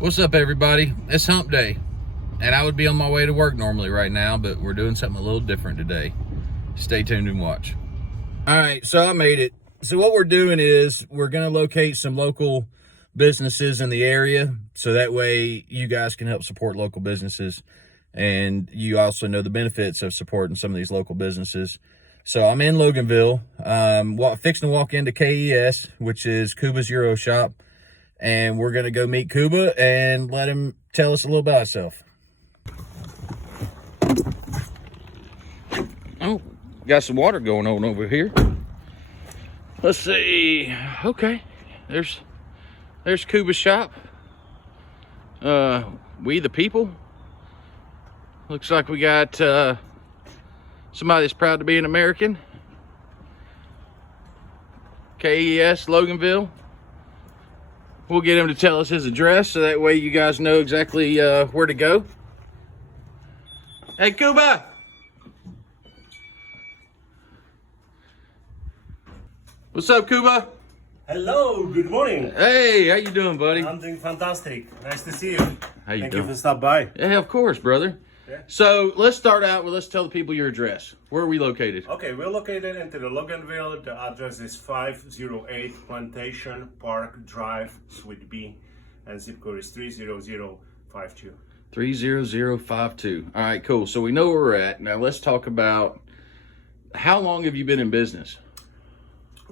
What's up, everybody? It's hump day, and I would be on my way to work normally right now, but we're doing something a little different today. Stay tuned and watch. All right, so I made it. So what we're doing is we're going to locate some local businesses in the area, so that way you guys can help support local businesses, and you also know the benefits of supporting some of these local businesses. So I'm in Loganville, fixing to walk into KES, which is Cuba's Euro Shop. And we're going to go meet Cuba and let him tell us a little about himself. Oh, got some water going on over here. Let's see. Okay, there's Cuba's shop. We the people. Looks like we got somebody that's proud to be an American. KES Loganville. We'll get him to tell us his address so that way you guys know exactly where to go. Hey, Cuba! What's up, Cuba? Hello, good morning. Hey, how you doing, buddy? I'm doing fantastic. Nice to see you. How you Thank doing? you for stopping by. Yeah, of course, brother. Yeah. So let's start out with, let's tell the people your address. Where are we located? Okay, we're located into the Loganville. The address is 508 Plantation Park Drive, Suite B, and zip code is 30052. 30052. All right, cool. So we know where we're at. Now let's talk about, how long have you been in business?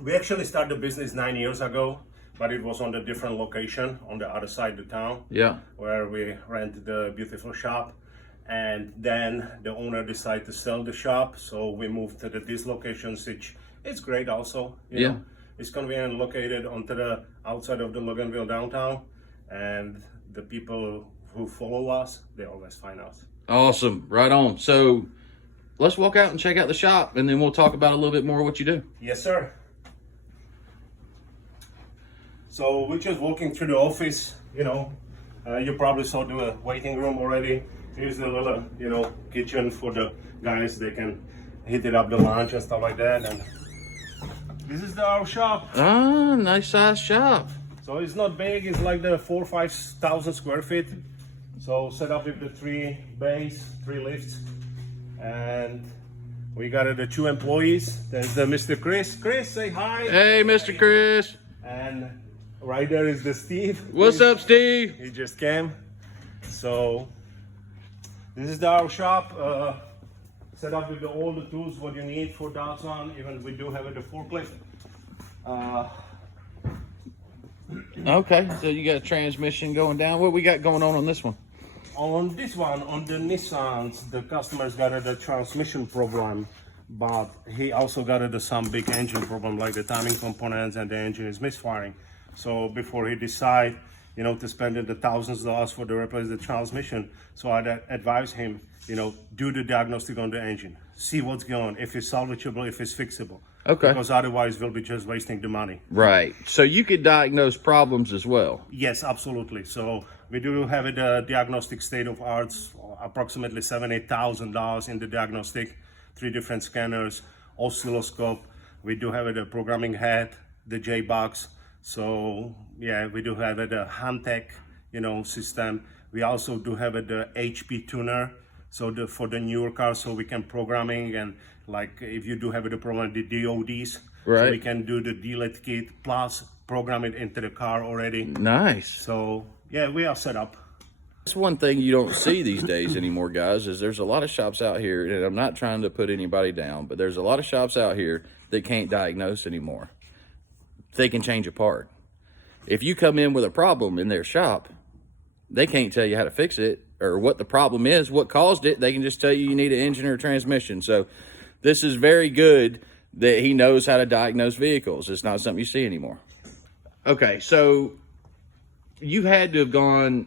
We actually started the business 9 years ago, but it was on a different location on the other side of the town. Yeah. Where we rented the beautiful shop. And then the owner decided to sell the shop, so we moved to this location, which is great also. You know, it's convenient, located onto the outside of the Loganville downtown, and the people who follow us, they always find us. Awesome, right on. So let's walk out and check out the shop, and then we'll talk about a little bit more what you do. Yes, sir. So we're just walking through the office. You probably saw the waiting room already. Here's the little, kitchen for the guys. They can heat it up the lunch and stuff like that. And this is our shop. Ah, nice size shop. So it's not big. It's like the 4,000 or 5,000 square feet. So set up with the 3 bays, 3 lifts, and we got the 2 employees. There's the Mr. Chris. Chris, say hi. Hey, Mr. Chris. And right there is the Steve. What's up, Steve? He just came. So this is our shop, set up with all the tools what you need for that one. Even we do have the forklift. Okay, so you got a transmission going down. What we got going on this one? On this one, on the Nissans, the customer's got the transmission problem, but he also got some big engine problem, like the timing components and the engine is misfiring. So before he decide, to spend the thousands of dollars for the replace the transmission. So I'd advise him, do the diagnostic on the engine, see what's going on, if it's salvageable, if it's fixable. Okay. Because otherwise we'll be just wasting the money. Right. So you could diagnose problems as well. Yes, absolutely. So we do have a diagnostic state of arts, approximately $7,000-8,000 in the diagnostic, 3 different scanners, oscilloscope. We do have a programming head, the J-box. So yeah, we do have the Handtech, system. We also do have the HP tuner. So for the newer cars, so we can programming, and like if you do have the problem, the DODs, right? So we can do the delete kit plus program it into the car already. Nice. So yeah, we are set up. That's one thing you don't see these days anymore, guys, is there's a lot of shops out here, and I'm not trying to put anybody down, but there's a lot of shops out here that can't diagnose anymore. They can change a part. If you come in with a problem in their shop, they can't tell you how to fix it or what the problem is, what caused it. They can just tell you need an engine or a transmission. So this is very good that he knows how to diagnose vehicles. It's not something you see anymore. Okay, so you had to have gone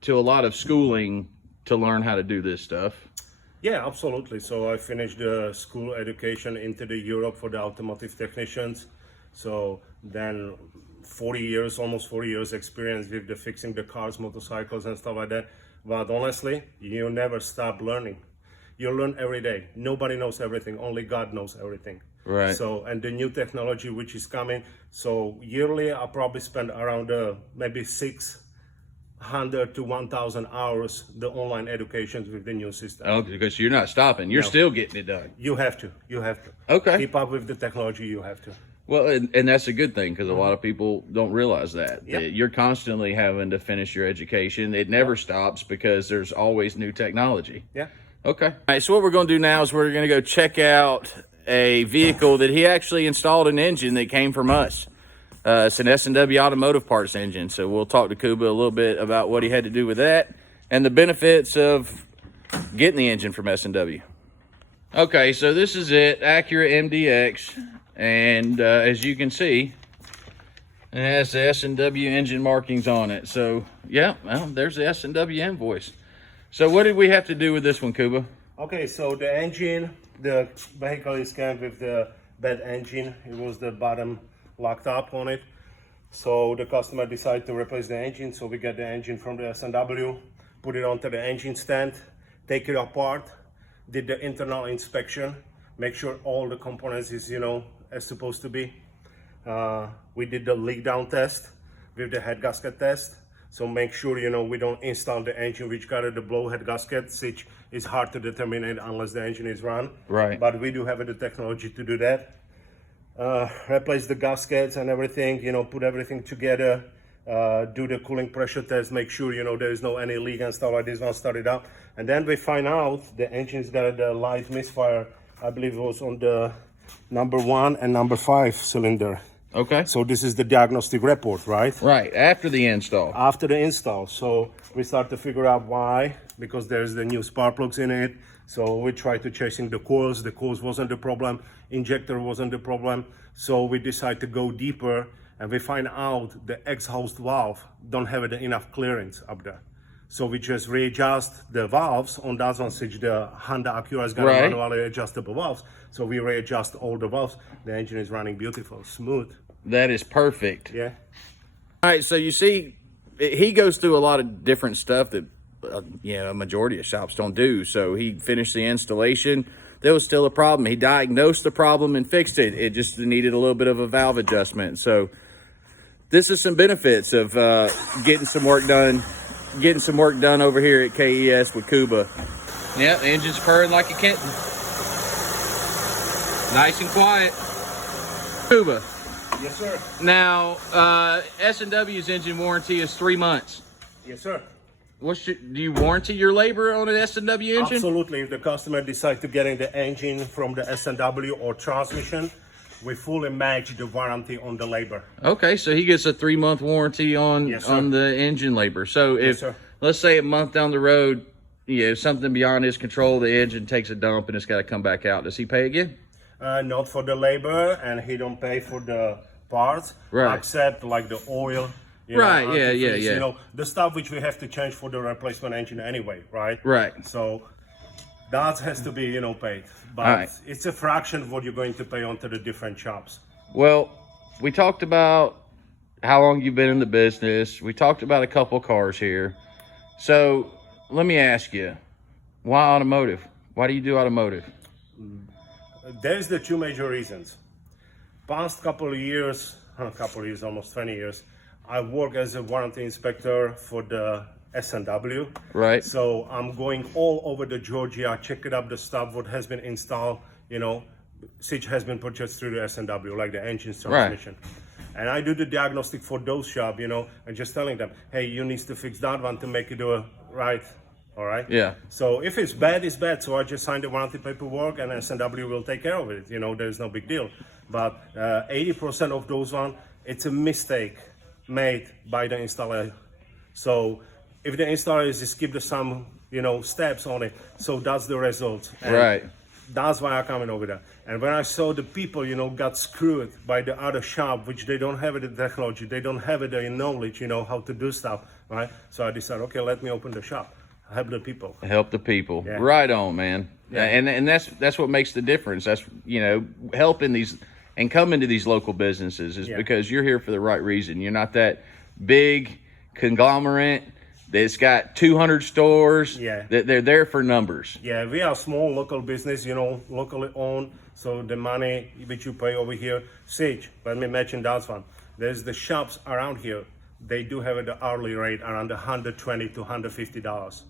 to a lot of schooling to learn how to do this stuff. Yeah, absolutely. So I finished the school education into the Europe for the automotive technicians. So then almost 40 years experience with the fixing the cars, motorcycles and stuff like that. But honestly, you never stop learning. You learn every day. Nobody knows everything. Only God knows everything. Right. So, and the new technology which is coming. So yearly, I probably spend around maybe 6 100 to 1,000 hours the online education with the new system. Oh, because you're not stopping. You're still getting it done. You have to. Okay. Keep up with the technology. You have to. Well, and that's a good thing because a lot of people don't realize that. Yep. That you're constantly having to finish your education. It never stops because there's always new technology. Yeah. Okay. All right, so what we're going to do now is we're going to go check out a vehicle that he actually installed an engine that came from us. It's an S&W Automotive Parts engine. So we'll talk to Kuba a little bit about what he had to do with that and the benefits of getting the engine from S&W. Okay, so this is it, Acura MDX. And as you can see, it has the S&W engine markings on it. So yeah, well, there's the S&W invoice. So what did we have to do with this one, Kuba? Okay, so the engine, the vehicle is scanned with the bad engine. It was the bottom locked up on it. So the customer decided to replace the engine. So we get the engine from the S&W, put it onto the engine stand, take it apart, did the internal inspection, make sure all the components is, as supposed to be. We did the leak down test with the head gasket test. So make sure, we don't install the engine which got the blow head gasket, which is hard to determine unless the engine is run. Right. But we do have the technology to do that. Replace the gaskets and everything, put everything together, do the cooling pressure test, make sure, there is no any leak and stuff like this one, start it up. And then we find out the engine's got a light misfire, I believe it was on the number 1 and number 5 cylinder. Okay. So this is the diagnostic report, right? Right, after the install. After the install. So we start to figure out why, because there's the new spark plugs in it. So we try to chasing the coils. The coils wasn't the problem. Injector wasn't the problem. So we decide to go deeper and we find out the exhaust valve don't have enough clearance up there. So we just readjust the valves on that one, which the Honda Acura's got manually adjustable valves. So we readjust all the valves. The engine is running beautiful, smooth. That is perfect. Yeah. All right, so you see, he goes through a lot of different stuff that, a majority of shops don't do. So he finished the installation. There was still a problem. He diagnosed the problem and fixed it. It just needed a little bit of a valve adjustment. So this is some benefits of getting some work done over here at KES with Kuba. Yeah, the engine's purring like a kitten. Nice and quiet. Kuba. Yes, sir. Now, S&W's engine warranty is 3 months. Yes, sir. Do you warranty your labor on an S&W engine? Absolutely. If the customer decides to get the engine from the S&W or transmission, we fully match the warranty on the labor. Okay, so he gets a 3-month warranty on the engine labor. So if, let's say a month down the road, something beyond his control, the engine takes a dump and it's got to come back out, does he pay again? Not for the labor, and he don't pay for the parts, except like the oil. The stuff which we have to change for the replacement engine anyway, right? Right. So that has to be, paid. But it's a fraction of what you're going to pay onto the different shops. Well, we talked about how long you've been in the business. We talked about a couple cars here. So let me ask you, why automotive? Why do you do automotive? There's the 2 major reasons. Past couple of years, almost 20 years, I work as a warranty inspector for the S&W. Right. So I'm going all over the Georgia, checking up the stuff, what has been installed, which has been purchased through the S&W, like the engine transmission. Right. And I do the diagnostic for those shops, and just telling them, hey, you need to fix that one to make it do right. All right. Yeah. So if it's bad, it's bad. So I just sign the warranty paperwork, and S&W will take care of it. There's no big deal. But 80% of those one, it's a mistake made by the installer. So if the installer is skip some, steps on it, so that's the result. And right. That's why I'm coming over there. And when I saw the people, got screwed by the other shop, which they don't have the technology, they don't have the knowledge, how to do stuff, right? So I decided, okay, let me open the shop. Help the people. Help the people. Yeah. Right on, man. Yeah. And that's what makes the difference. That's, helping these and coming to these local businesses is because you're here for the right reason. You're not that big conglomerate that's got 200 stores. Yeah. They're there for numbers. Yeah, we are small local business, locally owned. So the money which you pay over here, Sage, let me mention that one. There's the shops around here. they do have the hourly rate around $120 to $150.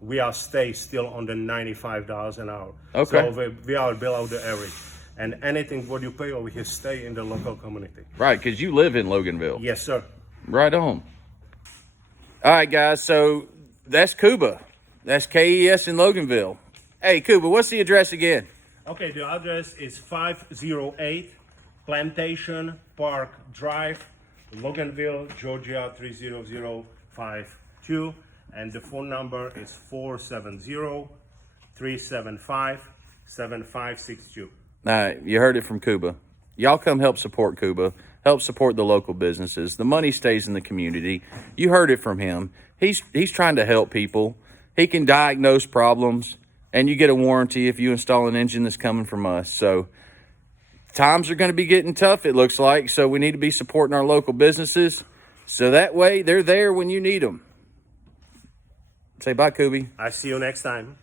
We are still on the $95 an hour. Okay. So we are below the average. And anything what you pay over here stay in the local community. Right, because you live in Loganville. Yes, sir. Right on. All right, guys. So that's Cuba. That's KES in Loganville. Hey, Cuba, what's the address again? Okay, the address is 508 Plantation Park Drive, Loganville, Georgia 30052. And the phone number is 470-375-7562. All right, you heard it from Cuba. Y'all come help support Cuba. Help support the local businesses. The money stays in the community. You heard it from him. He's trying to help people. He can diagnose problems, and you get a warranty if you install an engine that's coming from us. So times are going to be getting tough, it looks like. So we need to be supporting our local businesses. So that way they're there when you need them. Say bye, Kubi. I see you next time.